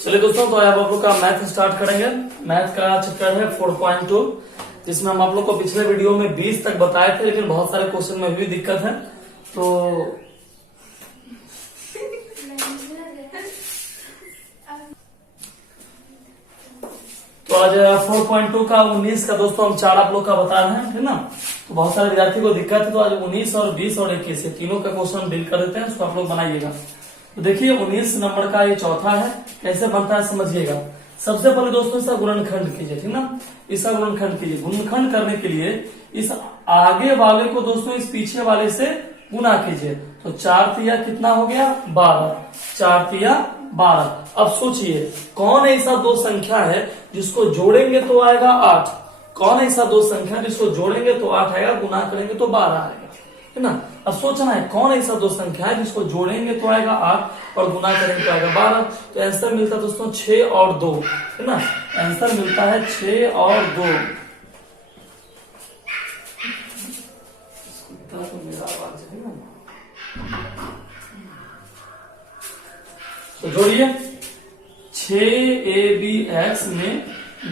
चलिए दोस्तों, तो अब आप लोग का मैथ स्टार्ट करेंगे। मैथ का चैप्टर है 4.2, जिसमें हम आप लोग को पिछले वीडियो में 20 तक बताए थे, लेकिन बहुत सारे क्वेश्चन में भी दिक्कत है। तो आज 4.2 का 19 का दोस्तों हम चार आप लोग का बता रहे हैं, ठीक ना। तो बहुत सारे विद्यार्थी को दिक्कत है, तो आज 19 और 20 और 21 ये तीनों का क्वेश्चन डील कर देते हैं, उसको आप लोग बनाइएगा। तो देखिए 19 नंबर का ये चौथा है, कैसे बनता है समझिएगा। सबसे पहले दोस्तों इसका गुणनखंड कीजिए, ठीक ना। इसका गुणनखंड कीजिए। गुणनखंड करने के लिए इस आगे वाले को दोस्तों इस पीछे वाले से गुना कीजिए। तो 4 तिया कितना हो गया 12, 4 तिया 12। अब सोचिए कौन ऐसा दो संख्या है जिसको जोड़ेंगे तो आएगा 8। कौन ऐसा दो संख्या जिसको जोड़ेंगे तो 8 आएगा, गुना करेंगे तो 12 आएगा, है ना। अब सोचना है कौन ऐसा दो संख्या है जिसको जोड़ेंगे तो आएगा 8 और गुना करेंगे तो आएगा 12। तो आंसर मिलता है दोस्तों 6 और 2, है ना। आंसर मिलता है 6 और 2। तो मेरा आवाज है ना, तो जोड़िए 6abx में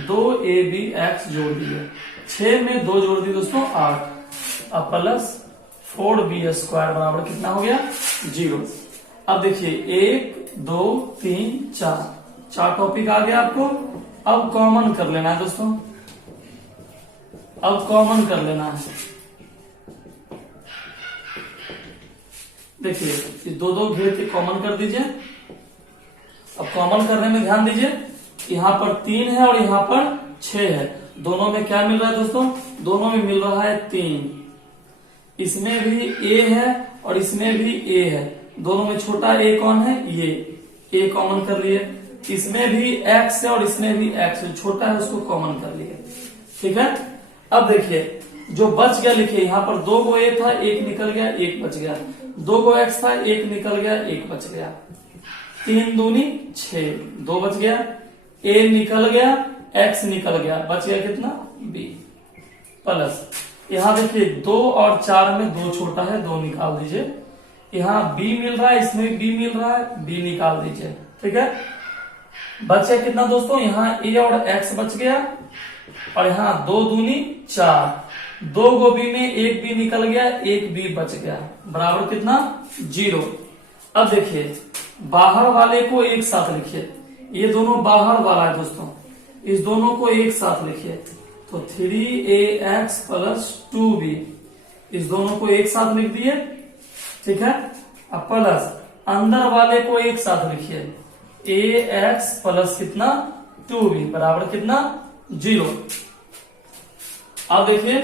2abx जोड़ दिए, 6 में 2 जोड़ दिए दोस्तों 8। अब प्लस 4b² बराबर कितना हो गया 0। अब देखिए 1 2 3 4 टॉपिक आ गया आपको। अब कॉमन कर लेना है दोस्तों, अब कॉमन कर लेना है। देखिए ये दो घेर के कॉमन कर दीजिए। अब कॉमन करने में ध्यान दीजिए, यहाँ पर 3 है और यहाँ पर 6 है। दोनों में क्या मिल रहा है दोस्तों, दोनों में मिल रहा है 3। इसमें भी a है और इसमें भी a है। दोनों में छोटा a कौन है, ये a कॉमन कर लिए। इसमें भी x है और इसमें भी x है, छोटा है उसको कॉमन कर लिए, ठीक है। अब देखिए जो बच गया लिखिए, यहाँ पर 2 गो a था, 1 निकल गया, 1 बच गया। 2 गो x था, 1 निकल गया, 1 बच गया। 3 दूनी 6, 2 बच गया। a निकल गया, x निकल गया, बच गया कितना b। प्लस यहाँ देखिए 2 और 4 में 2 छोटा है, 2 निकाल दीजिए। यहाँ b मिल रहा है, इसमें भी b मिल रहा है, b निकाल दीजिए, ठीक है। बचे कितना दोस्तों, यहाँ a और x बच गया और यहाँ 2 दूनी 4। 2 गो b में 1 b निकल गया, 1 b बच गया, बराबर कितना 0। अब देखिए बाहर वाले को एक साथ लिखिए। ये दोनों बाहर वाला है दोस्तों, इस दोनों को एक साथ लिखिए। तो 3ax प्लस 2b, इस दोनों को एक साथ लिख दिए, ठीक है। अब प्लस अंदर वाले को एक साथ लिखिए, ax प्लस कितना 2b बराबर कितना 0। अब देखिए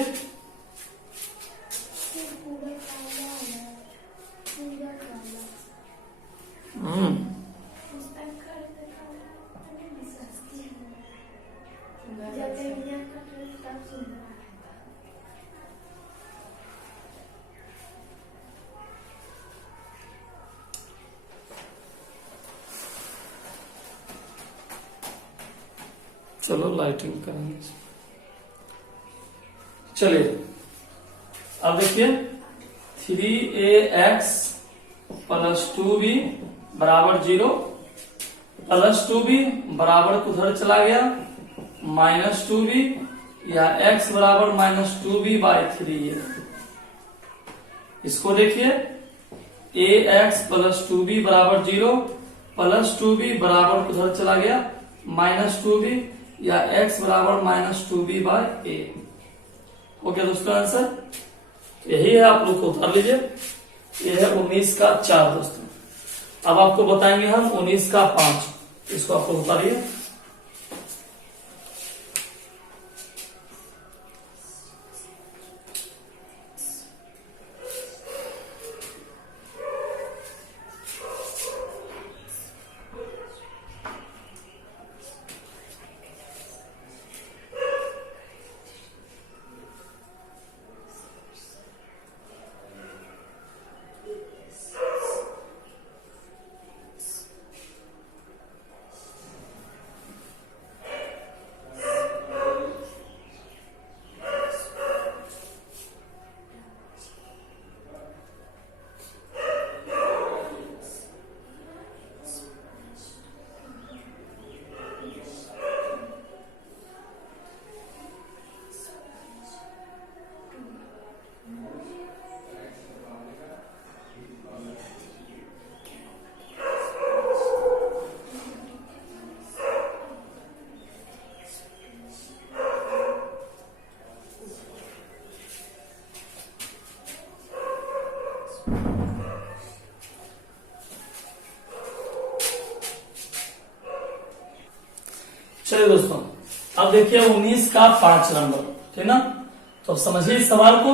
चलो लाइटिंग करेंगे। चलिए अब देखिए 3ax प्लस 2b बराबर 0, प्लस 2b बराबर उधर चला गया माइनस 2b, या x बराबर माइनस 2b/3 है। इसको देखिए ax प्लस 2b बराबर 0, प्लस 2b बराबर उधर चला गया माइनस 2b, या x बराबर माइनस 2b/a। हो गया दोस्तों आंसर। यही है, आप लोग को उतार लीजिए। यह है 19 का 4 दोस्तों। अब आपको बताएंगे हम 19 का 5, इसको आपको उतारिए। चलिए दोस्तों, अब देखिए 19 का 5 नंबर, ठीक ना। तो समझिए इस सवाल को।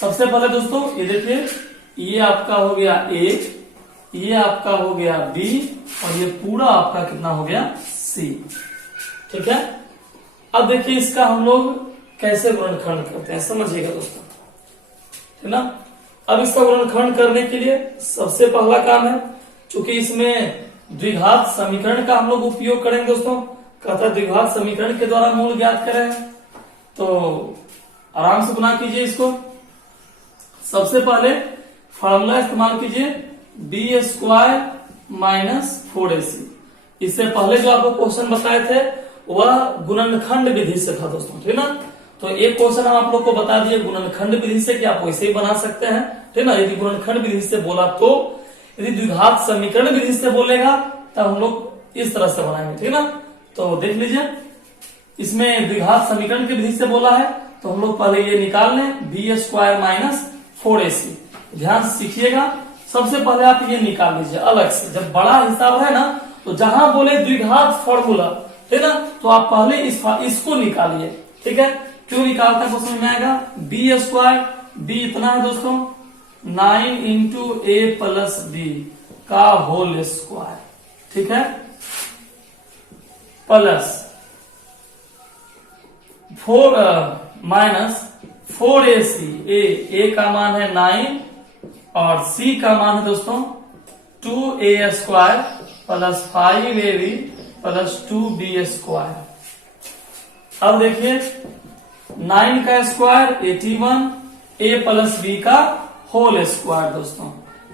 सबसे पहले दोस्तों ये देखिए, ये आपका हो गया ए, ये आपका हो गया बी, और ये पूरा आपका कितना हो गया सी, ठीक है। अब देखिए इसका हम लोग कैसे गुणनखंड करते हैं, समझिएगा दोस्तों, ठीक ना। अब इसका गुणनखंड करने के लिए सबसे पहला काम है, चूंकि इसमें द्विघात समीकरण का हम लोग उपयोग करेंगे दोस्तों। कहता है द्विघात समीकरण के द्वारा मूल ज्ञात करें, तो आराम से गुना कीजिए इसको। सबसे पहले फॉर्मूला इस्तेमाल कीजिए b² माइनस 4ac। इससे पहले जो आपको क्वेश्चन बताए थे वह गुणनखंड विधि से था दोस्तों, ठीक ना। तो एक क्वेश्चन हम आप लोग को बता दिए गुणनखंड विधि से कि आप वैसे ही बना सकते हैं, ठीक ना। यदि गुणनखंड विधि से बोला तो, यदि द्विघात समीकरण विधि से बोलेगा तब हम लोग इस तरह से बनाएंगे, ठीक ना। तो देख लीजिए, इसमें द्विघात समीकरण की विधि से बोला है तो हम लोग पहले ये निकाल लें b² माइनस 4ac। ध्यान से सीखिएगा, सबसे पहले आप ये निकाल लीजिए अलग से। जब बड़ा हिसाब है ना, तो जहां बोले द्विघात फॉर्मूला, ठीक ना, तो आप पहले इसको निकालिए, ठीक है। क्यों निकालता है वो समझ में आएगा। b², b इतना है दोस्तों 9 इंटू ए प्लस बी का होल स्क्वायर, ठीक है, प्लस 4 माइनस 4ac। ए का मान है 9 और c का मान है दोस्तों 2a² plus 5ab plus 2b²। अब देखिए 9 का स्क्वायर 81, a प्लस b का होल स्क्वायर दोस्तों,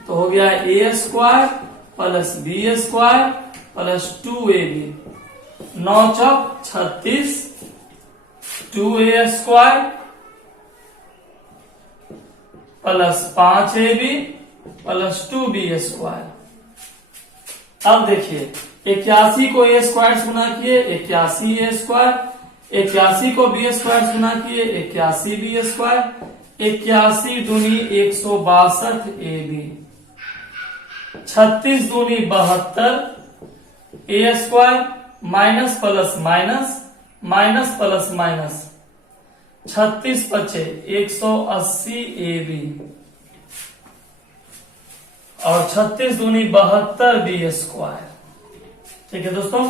तो हो गया a² plus b² plus 2ab। 9 चौक 36, 2a² plus 5ab plus 2b²। अब देखिए 81 को a² से गुना किए 81a², 81 को b² गुना किए 81b², 81 दूनी 162ab, 36 दूनी 72, a² minus plus minus, minus plus minus, 36 बचे 180ab, और 36 दूनी 72b², ठीक है दोस्तों।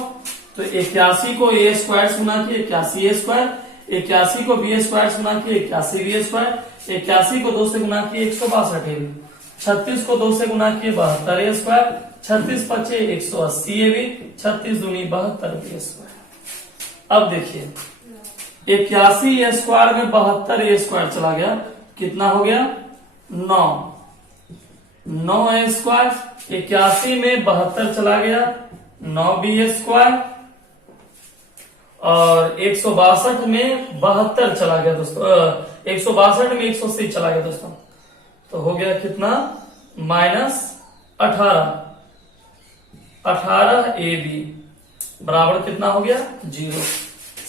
तो 81 को a² से गुना किए 81a², 81 को b² से गुना किए 81b², 81 को 2 से गुना किए 162ab, 36 को 2 से गुना किए 72a², 36 बचे 180ab, 36 दूनी 72b²। अब देखिए 81a² में 72a² चला गया, कितना हो गया 9, 9a², 81 में 72 चला गया 9b², और 162 में 72 चला गया दोस्तों, 162 में 180 चला गया दोस्तों, तो हो गया कितना माइनस 18ab बराबर कितना हो गया 0।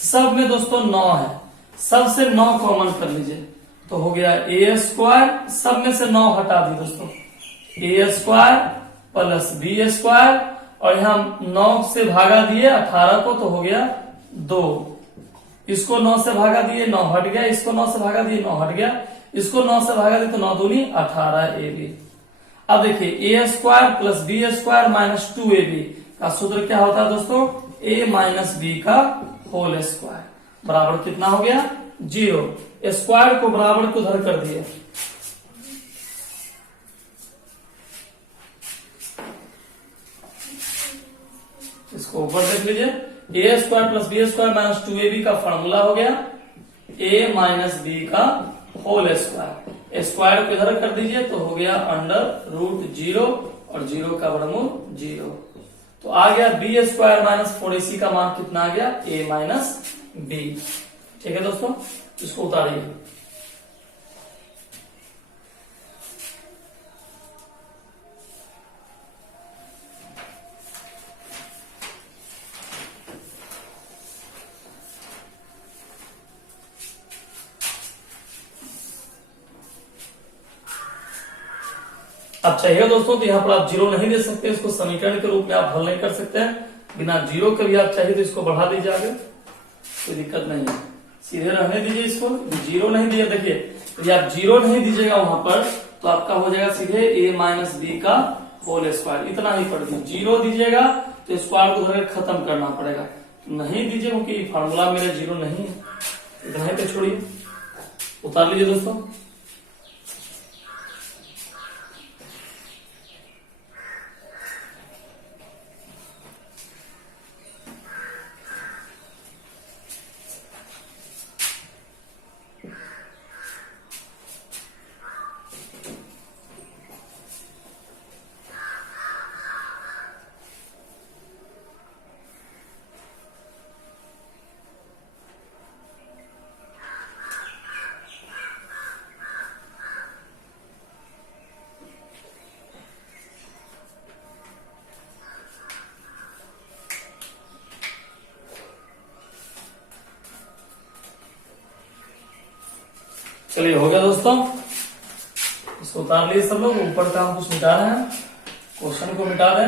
सब में दोस्तों 9 है, सब से 9 कॉमन कर लीजिए तो हो गया a², सब में से 9 हटा दी दोस्तों, a² प्लस b², और यहां 9 से भागा दिए 18 को तो हो गया 2, इसको 9 से भागा दिए 9 हट गया, इसको 9 से भागा दिए 9 हट गया, इसको 9 से भागा दिए तो 9 दूनी 18ab। अब देखिए a² plus b² minus 2ab का सूत्र क्या होता है दोस्तों, a माइनस b का होल स्क्वायर बराबर कितना हो गया 0। स्क्वायर को बराबर को उधर कर दिए, इसको ऊपर देख लीजिए a² plus b² minus 2ab का फॉर्मूला हो गया a माइनस b का होल स्क्वायर। स्क्वायर को इधर कर दीजिए तो हो गया √0 और 0 का वर्गमूल 0, तो आ गया b² माइनस 4ac का मान कितना आ गया a माइनस b। ठीक है दोस्तों, इसको उतारिए। अब चाहिए दोस्तों तो यहाँ पर आप जीरो नहीं दे सकते, इसको समीकरण के रूप में आप हल नहीं कर सकते हैं। बिना जीरो के भी आप चाहिए तो इसको बढ़ा दीजिए आगे, कोई दिक्कत नहीं है, सीधे रहने दीजिए इसको। जीरो नहीं दिया, देखिए यदि आप जीरो नहीं दीजिएगा वहां पर तो आपका हो जाएगा सीधे a माइनस बी का होल स्क्वायर, इतना ही पढ़ दीजिए। जीरो दीजिएगा तो स्क्वायर को धरकर खत्म करना पड़ेगा, नहीं दीजिए क्योंकि फार्मूला मेरा जीरो नहीं है, इतना ही पे छोड़िए, उतार लीजिए दोस्तों। चलिए हो गया दोस्तों, इसको उतार लिए सब लोग। ऊपर का हम कुछ मिटा रहे हैं, क्वेश्चन को मिटा दें।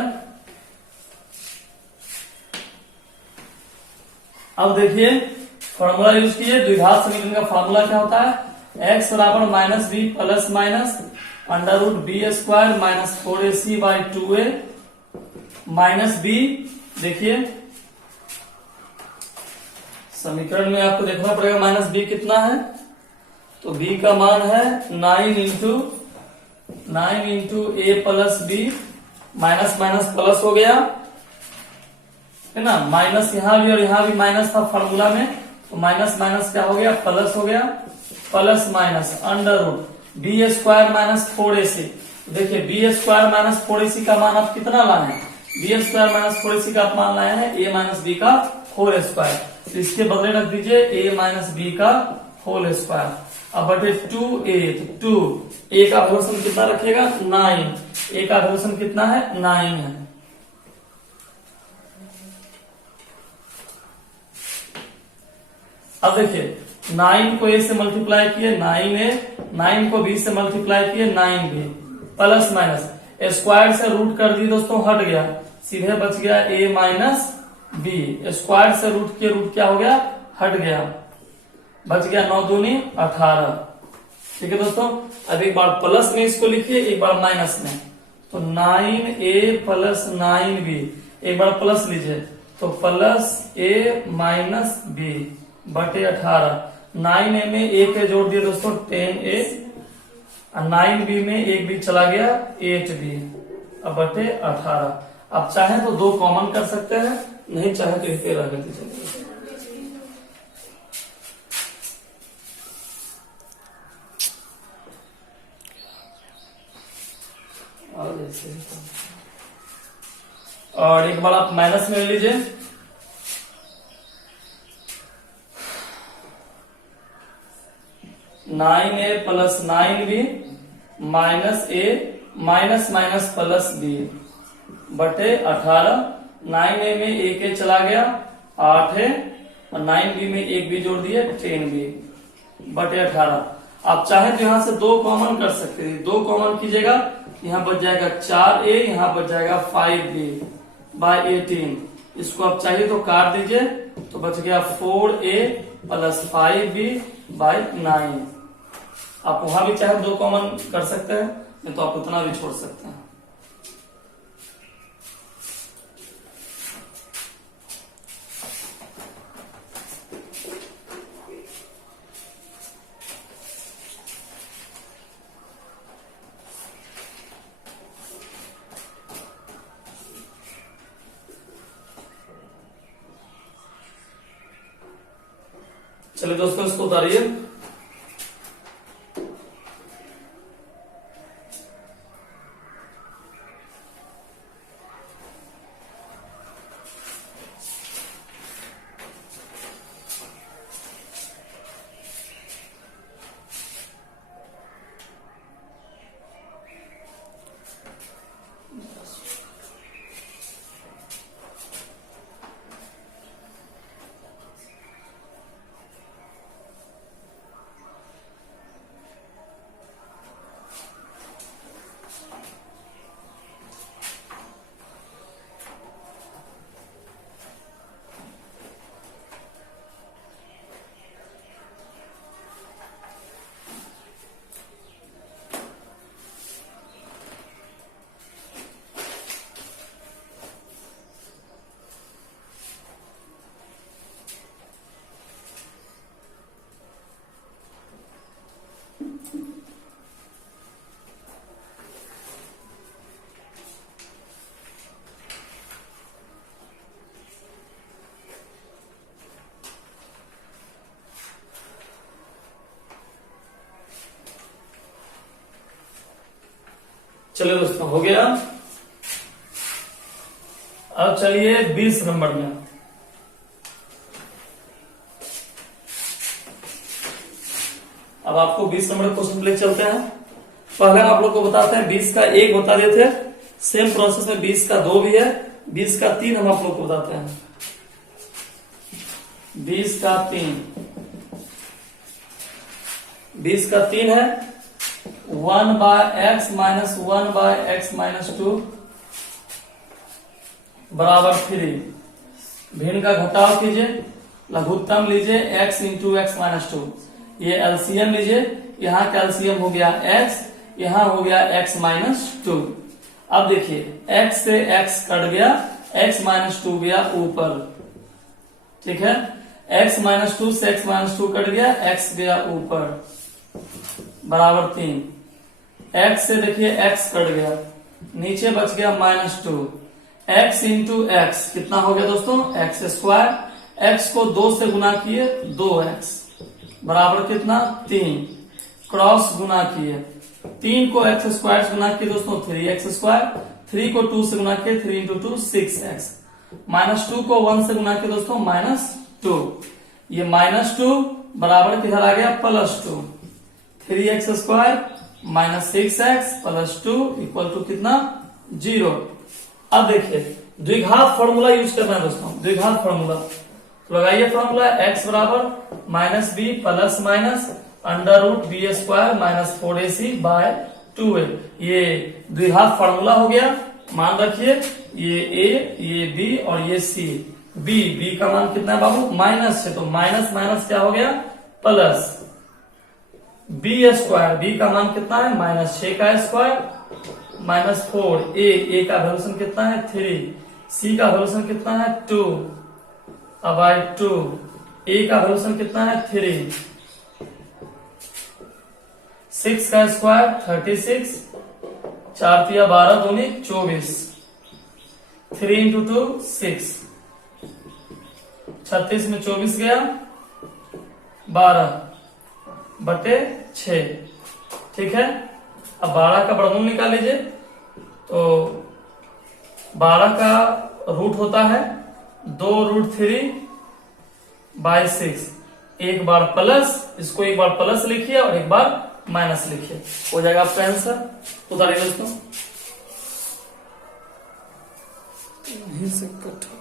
अब देखिए फॉर्मूला यूज कीजिए, द्विघात समीकरण का फॉर्मूला क्या होता है, x बराबर minus B plus minus under root B square minus 4ac by 2a minus B. देखिए समीकरण में आपको देखना पड़ेगा माइनस बी कितना है, तो b का मान है 9 into a plus b, minus minus plus हो गया है ना, माइनस यहाँ भी और यहाँ भी माइनस था फॉर्मूला में, तो माइनस माइनस क्या हो गया, प्लस हो गया, plus minus under root B square minus 4ac। देखिए बी स्क्वायर माइनस 4ac का मान आप कितना लाए हैं, बी स्क्वायर माइनस 4ac का आप मान लाए हैं ए माइनस बी का होल स्क्वायर, तो इसके बदले रख दीजिए ए माइनस बी का होल स्क्वायर। अब बटे 2a, तो 2 a का वैल्यूशन कितना रखिएगा 9, a का वैल्यूशन कितना है 9 है। अब देखिए 9 को a से मल्टीप्लाई किए 9a, 9 को b से मल्टीप्लाई किए 9b, प्लस माइनस स्क्वायर से रूट कर दी दोस्तों, हट गया, सीधे बच गया a माइनस b, स्क्वायर से रूट के रूट क्या हो गया, हट गया, बच गया 9 दूनी 18। ठीक है दोस्तों, अब एक बार प्लस में इसको लिखिए, एक बार माइनस में, तो 9a प्लस 9b, एक बार प्लस लीजिए तो प्लस a माइनस b बटे 18, 9a में एक a जोड़ दिए दोस्तों 10a, 9b में एक b चला गया 8b, अब बटे 18। आप चाहे तो 2 कॉमन कर सकते हैं, नहीं चाहे तो इसे रख दीजिए। और एक बार आप माइनस में ले लीजिए, नाइन ए प्लस 9b माइनस ए माइनस माइनस प्लस बी बटे 18, 9a में एक ए चला गया 8 है, और 9b में एक बी जोड़ दिए 10b बटे 18। आप चाहे तो यहां से 2 कॉमन कर सकते हैं, 2 कॉमन कीजिएगा, यहाँ बच जाएगा 4a, यहाँ बच जाएगा 5b बाई 18, इसको आप चाहिए तो काट दीजिए, तो बच गया 4a प्लस 5b बाई 9। आप वहां भी चाहे 2 कॉमन कर सकते हैं, नहीं तो आप उतना भी छोड़ सकते हैं। चलिए दोस्तों इसको उतारिए। चलिए दोस्तों हो गया। अब चलिए 20 नंबर में। अब आपको 20 नंबर क्वेश्चन ले चलते हैं। पहले आप लोग को बताते हैं 20 का 1 बता देते हैं। सेम प्रोसेस में 20 का 2 भी है, 20 का 3 हम आप लोग को बताते हैं। 20 का 3, 20 का 3 है 1/x माइनस 1/x माइनस 2 बराबर 3। भिन्न का घटाव कीजिए, लघुत्तम लीजिए x इंटू एक्स माइनस 2। ये एलसीएम लीजिए, यहाँ का एलसीएम हो गया x, यहाँ हो गया x माइनस 2। अब देखिए x से x कट गया, x माइनस 2 गया ऊपर, ठीक है। x माइनस 2 से x माइनस 2 कट गया, x गया ऊपर बराबर 3। x से देखिए x कट गया, नीचे बच गया -2। x इंटू एक्स कितना हो गया दोस्तों, एक्स स्क्वायर। x को 2 से गुना किए 2x बराबर कितना 3, क्रॉस गुना किए 3 को x स्क्वायर से गुना किए दोस्तों 3x स्क्वायर, 3 को 2 से गुना किए 3 इंटू 2 6x, -2 को 1 से गुना किए दोस्तों -2। ये -2 बराबर किधर आ गया +2, 3x square minus 6x plus 2 equal to कितना 0। अब देखिए द्विघात फॉर्मूला यूज करना है दोस्तों, द्विघात फॉर्मूला। तो लगाइए फॉर्मूला x बराबर -b plus minus √b square minus 4ac by 2a। ये द्विघात फॉर्मूला हो गया। मान रखिए ये a, ये b और ये c। b का मान कितना है बाबू माइनस है, तो माइनस माइनस क्या हो गया प्लस। b स्क्वायर, b का मान कितना है -6 का स्क्वायर माइनस 4। a का वैल्यूशन कितना है 3, c का वैल्यूशन कितना है 2 बाय 2, a का वैल्यूशन कितना है 3, 6 का स्क्वायर 36, 4 तिया 12 दूनी 24, 3 इंटू 2 6, 36 में 24 गया 12 बटे 6, ठीक है। अब 12 का वर्गमूल निकाल लीजिए, तो 12 का रूट होता है 2√3 बाय 6। एक बार प्लस, इसको एक बार प्लस लिखिए और एक बार माइनस लिखिए, हो जाएगा आपका आंसर। उतारिए दोस्तों, यहीं से कट हो गया।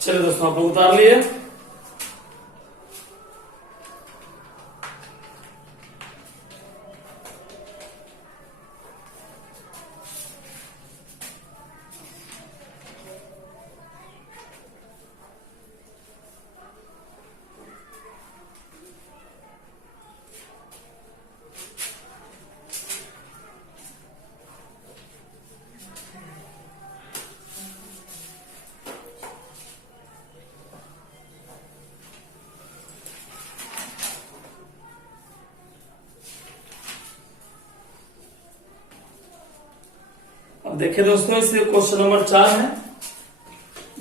चलिए दोस्तों आप लोग उतार लिए। अब देखिए दोस्तों, इसलिए क्वेश्चन नंबर 4 है,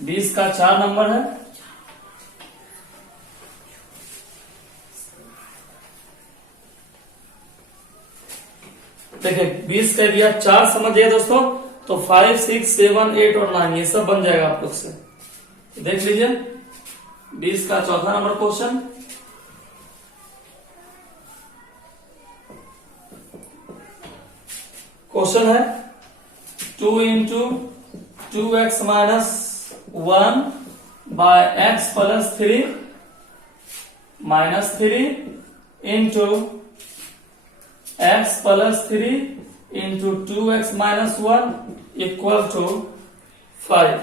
20 का 4 नंबर है। देखिए 20 का दिया 4 समझिए दोस्तों, तो 5, 6, 7, 8 और 9 ये सब बन जाएगा आप लोग से। देख लीजिए 20 का चौथा नंबर क्वेश्चन। क्वेश्चन है 2 into 2x minus 1 by x plus 3 -3 into x plus 3 into 2x minus 1 equal to 5।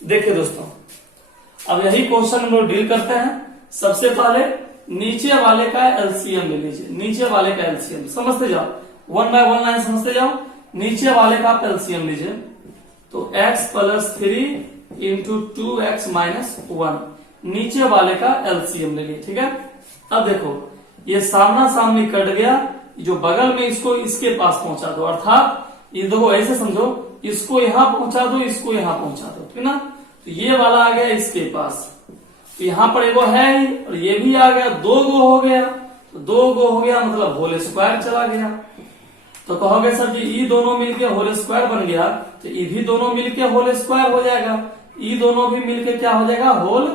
देखिए दोस्तों, अब यही क्वेश्चन हम लोग डील करते हैं। सबसे पहले नीचे वाले का एलसीएम ले लीजिए, नीचे वाले का एलसीएम समझते जाओ, 1 बाय 1 लाइन समझते जाओ। नीचे वाले का आप एलसीएम लीजिए, तो x plus 3 into 2x minus 1, नीचे वाले का एलसीएम ले लीजिए, ठीक है। अब देखो ये सामना सामनी कट गया, जो बगल में इसको इसके पास पहुंचा दो, अर्थात ये देखो ऐसे समझो, इसको यहां पहुंचा दो, इसको यहां पहुंचा दो, ठीक ना। तो ये वाला आ गया इसके पास, तो यहां पर एगो है ही, और ये भी आ गया, 2 गो हो गया, तो 2 गो हो गया मतलब होल स्क्वायर चला गया। तो कहोगे सर जी ई दोनों मिलके होल स्क्वायर बन गया, तो ई भी दोनों मिलके होल स्क्वायर हो जाएगा, ई दोनों भी मिलके क्या हो जाएगा, होल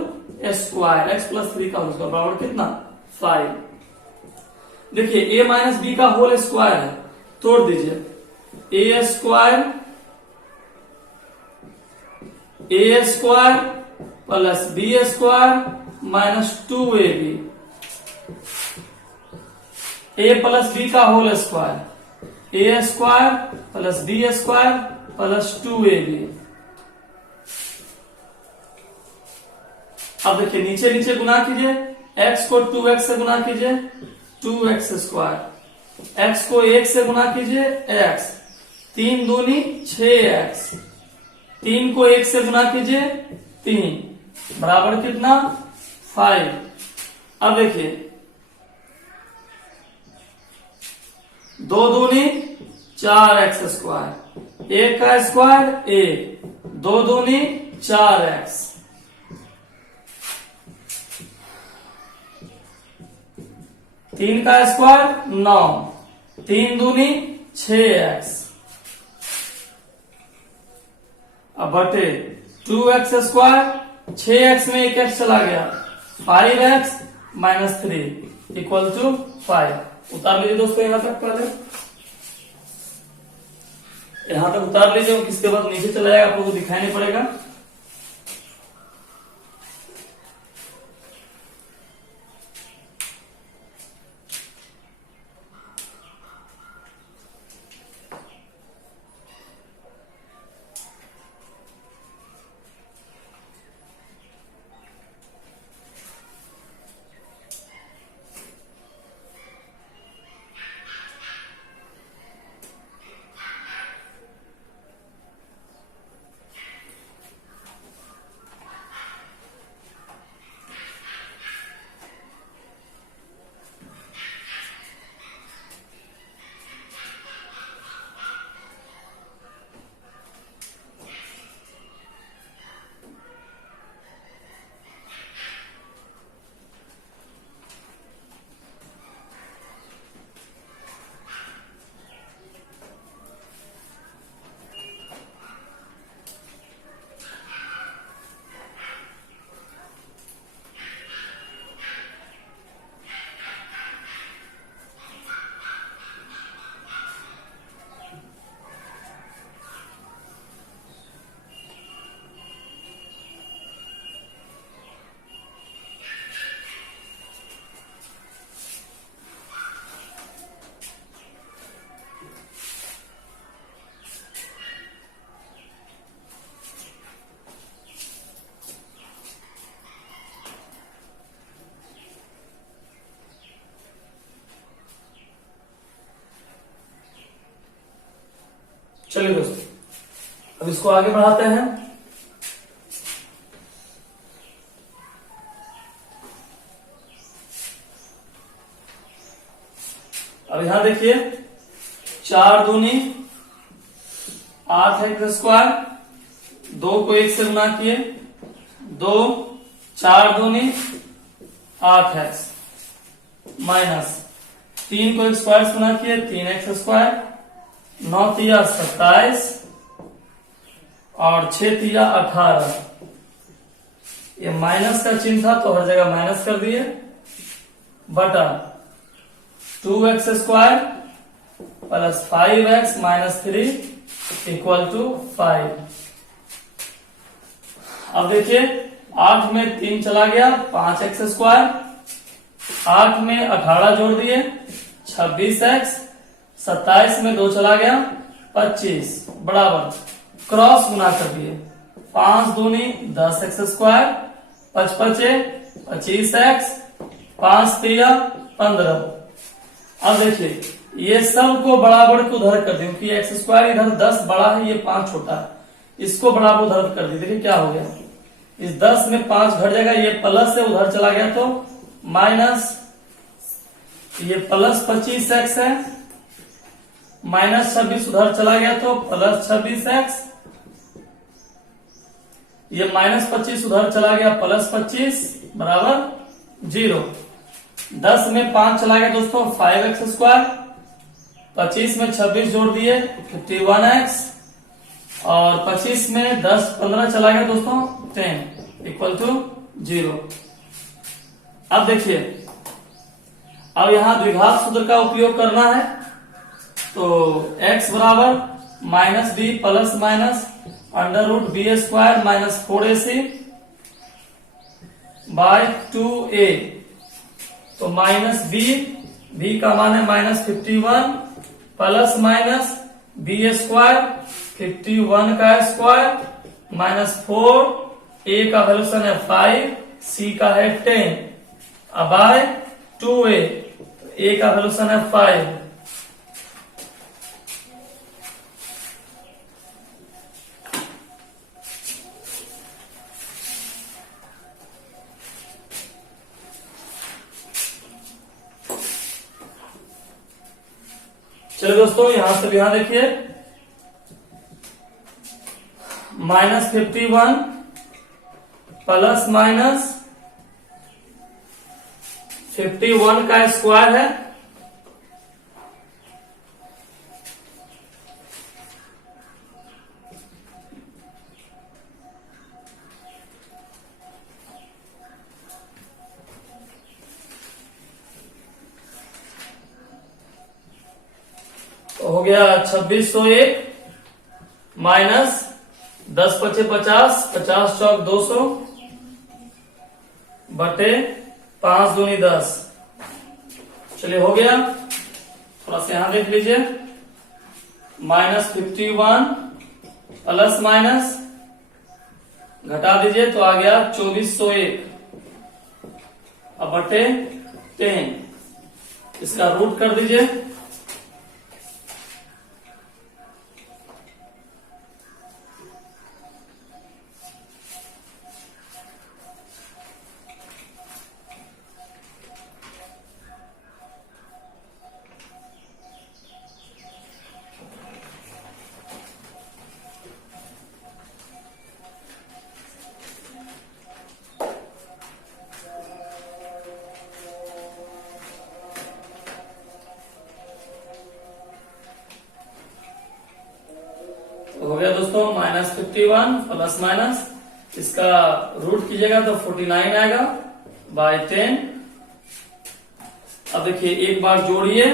स्क्वायर। x प्लस 3 का होल स्क्वायर बराबर कितना, 5। देखिए a माइनस बी का होल स्क्वायर है, तोड़ दीजिए, a square plus b square minus 2ab, a plus b का whole square, a square plus b square plus 2ab। अब देखिए नीचे नीचे गुना कीजिए, x को 2x से गुना कीजिए, 2x स्क्वायर, x को 1 से गुना कीजिए, x, 3 दूनी 6x, 3 को 1 से गुना कीजिए, 3 बराबर कितना, 5। अब देखिए 2 दूनी 4x स्क्वायर, 1 का स्क्वायर 1, 2 दूनी 4x, 3 का स्क्वायर 9, 3 दूनी 6x, अब बटे 2x स्क्वायर, 6x में 1x चला गया, 5x माइनस 3 इक्वल टू 5। उतार लीजिए दोस्तों यहां तक, पहले यहां तक उतार लीजिए, किसके बाद नीचे चला जाएगा, आप लोगों को दिखाई नहीं पड़ेगा। चलिए दोस्तों, अब इसको आगे बढ़ाते हैं। अब यहां देखिए 4 दूनी 8 एक्स स्क्वायर, 2 को 1 से गुना किए, 2, 4 दूनी 8 एक्स माइनस 3 को स्क्वायर से गुना किए, 3 एक्स स्क्वायर, 9 तिया 27 और 6 तिया 18। ये माइनस का चिन्ह था तो हर जगह माइनस कर दिए, बटा 2x square plus 5x minus 3 equal to 5। अब देखिए 8 में 3 चला गया 5x², 8 में 18 जोड़ दिए 26x, 27 में 2 चला गया 25 बराबर क्रॉस गुना कर दिए 5 दूनी 10x², 5 25x, 5 3 15। अब देखिए ये सब को बराबर को उधर कर दिए क्योंकि x² इधर 10 बड़ा है, ये 5 छोटा है, इसको बराबर उधर कर दिए। देखिए क्या हो गया, इस 10 में 5 घट जाएगा, ये प्लस से उधर चला गया तो माइनस, ये प्लस 25x है, माइनस 26 उधर चला गया तो प्लस 26x, ये माइनस 25 उधर चला गया प्लस 25 बराबर 0। 10 में 5 चला गया दोस्तों 5x², 25 में 26 जोड़ दिए 51x, और 25 में 10 15 चला गया दोस्तों 10 इक्वल टू 0। अब देखिए अब यहां द्विघात सूत्र का उपयोग करना है, तो x बराबर minus B plus minus √b² minus 4ac by 2a, तो माइनस b का मान है माइनस 51 प्लस माइनस b² 51 का स्क्वायर माइनस 4, a का वैल्यूशन है 5, c का है 10 अब बाय 2a, a का वैल्यूशन है 5। चलो दोस्तों यहां से यहां देखिए माइनस 51 प्लस माइनस 51 का स्क्वायर है, तो हो गया 2601 माइनस 10 पचे 50, 50 चौक 200 बटे 5 दूनी 10। चलिए हो गया, थोड़ा सा यहां देख लीजिए माइनस 51 प्लस माइनस घटा दीजिए तो आ गया 2401 अब बटे 10, इसका रूट कर दीजिए, हो गया दोस्तों माइनस 51 प्लस माइनस, इसका रूट कीजिएगा तो 49 आएगा बाय 10। अब देखिए एक बार जोड़िए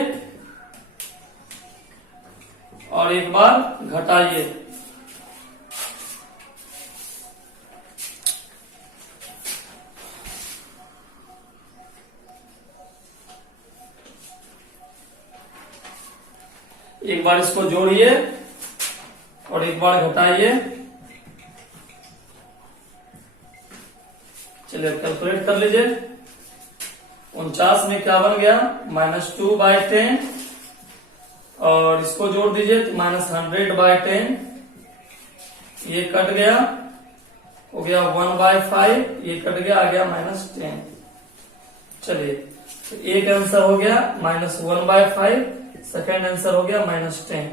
और एक बार घटाइए, एक बार इसको जोड़िए और एक बार घटाइए। चलिए कैलकुलेट कर लीजिए, 49 में क्या बन गया -2 बाय 10, और इसको जोड़ दीजिए तो -100 बाय 10, ये कट गया हो गया 1 बाय 5, ये कट गया आ गया -10। चलिए तो एक आंसर हो गया -1 बाय 5, सेकेंड आंसर हो गया -10।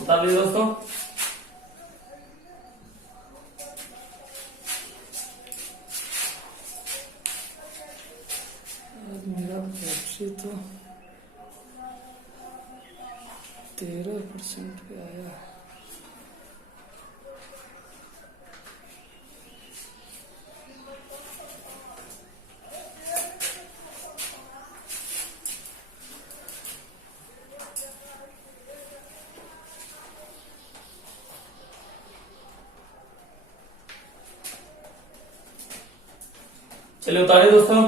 बता दीजिए दोस्तों। केमिस्ट्री तो 13% पे आया। चलिए उतारिए दोस्तों।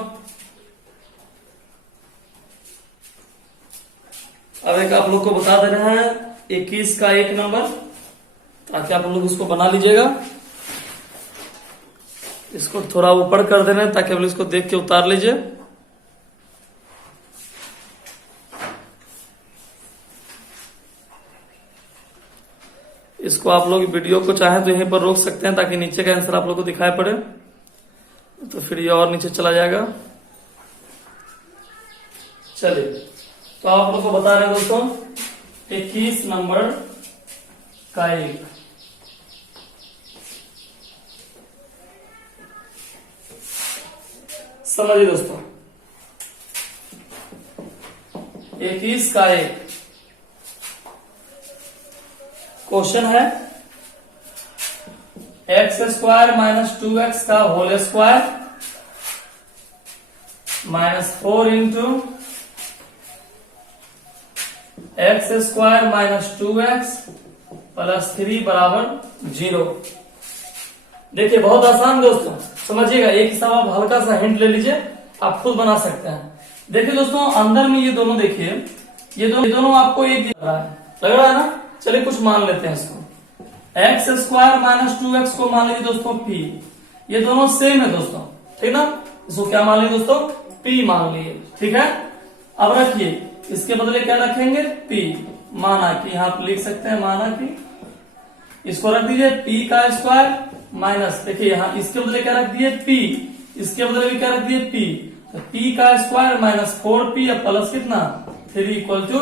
अब एक आप लोग को बता दे रहे हैं 21 का 1 नंबर, ताकि आप लोग इसको बना लीजिएगा। इसको थोड़ा ऊपर कर दे रहे हैं ताकि आप लोग इसको देख के उतार लीजिए। इसको आप लोग वीडियो को चाहे तो यहीं पर रोक सकते हैं ताकि नीचे का आंसर आप लोग को दिखाई पड़े, तो फिर ये और नीचे चला जाएगा। चलिए, तो आप लोग को बता रहे हैं दोस्तों 21 नंबर का 1। समझिए दोस्तों, 21 का 1 क्वेश्चन है x² माइनस 2x का whole square minus 4 into x² minus 2x plus 3 बराबर 0। देखिए बहुत आसान दोस्तों, समझिएगा। एक हिसाब आप हल्का सा हिंट ले लीजिए, आप खुद बना सकते हैं। देखिए दोस्तों, अंदर में ये दोनों देखिए, ये दोनों आपको एक लग रहा है ना। चलिए कुछ मान लेते हैं इसको। x² माइनस 2x को मान लीजिए दोस्तों p। ये दोनों सेम है दोस्तों, ठीक ना। इसको क्या मान लीजिए दोस्तों, p मान लीजिए, ठीक है। अब रखिए, इसके बदले क्या रखेंगे, p। माना कि यहाँ आप लिख सकते हैं, माना कि इसको रख दीजिए p का स्क्वायर माइनस, देखिए यहाँ इसके बदले क्या रख दिए p, इसके बदले भी क्या रख दिए p, तो p का स्क्वायर माइनस 4p प्लस कितना 3 इक्वल टू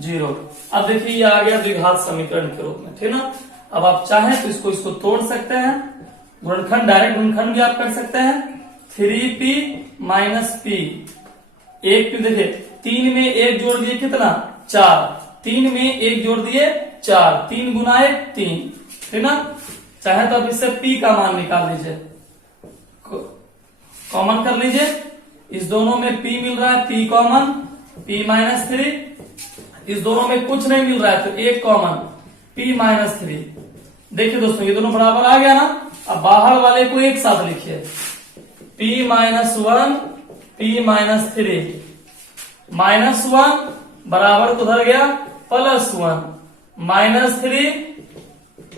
0। अब देखिए ये आ गया द्विघात समीकरण के रूप में, ठीक ना। अब आप चाहें तो इसको तोड़ सकते हैं, गुणनखंड, डायरेक्ट गुणनखंड भी आप कर सकते हैं। 3p माइनस p, एक p देखिए 3 में 1 जोड़ दिए कितना 4, 3 में 1 जोड़ दिए 4, 3 गुना 1 3, ठीक ना। चाहे तो आप इससे p का मान निकाल लीजिए, कॉमन कर लीजिए। इस दोनों में p मिल रहा है, p कॉमन, p माइनस 3। इस दोनों में कुछ नहीं मिल रहा है तो एक कॉमन, p माइनस 3। देखिए दोस्तों ये दोनों बराबर आ गया ना। अब बाहर वाले को एक साथ लिखिए, p minus 1 p minus 3, minus 1 बराबर उधर गया प्लस 1, माइनस 3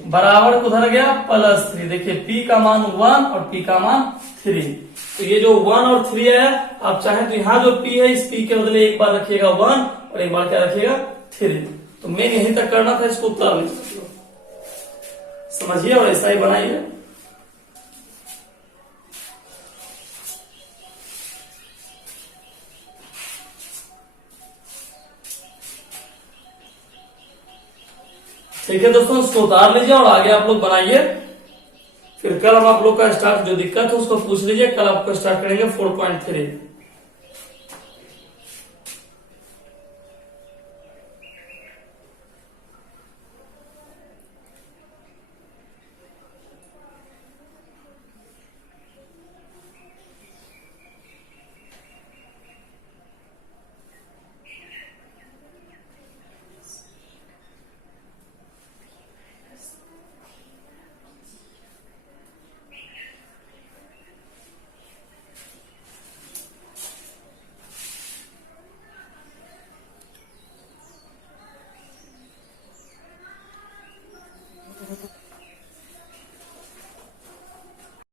बराबर उधर गया प्लस 3। देखिए p का मान 1 और p का मान 3। तो ये जो 1 और 3 है, आप चाहे तो यहाँ जो p है इस p के बदले एक बार रखिएगा 1 और एक बार क्या रखिएगा 3। तो मेन यहीं तक करना था, इसको उतार लीजिए, समझिए और ऐसा ही बनाइए। ठीक है दोस्तों, इसको उतार लीजिए और आगे आप लोग बनाइए। फिर कल हम आप लोग का स्टार्ट जो दिक्कत है उसको पूछ लीजिए, कल आपको स्टार्ट करेंगे 4.3।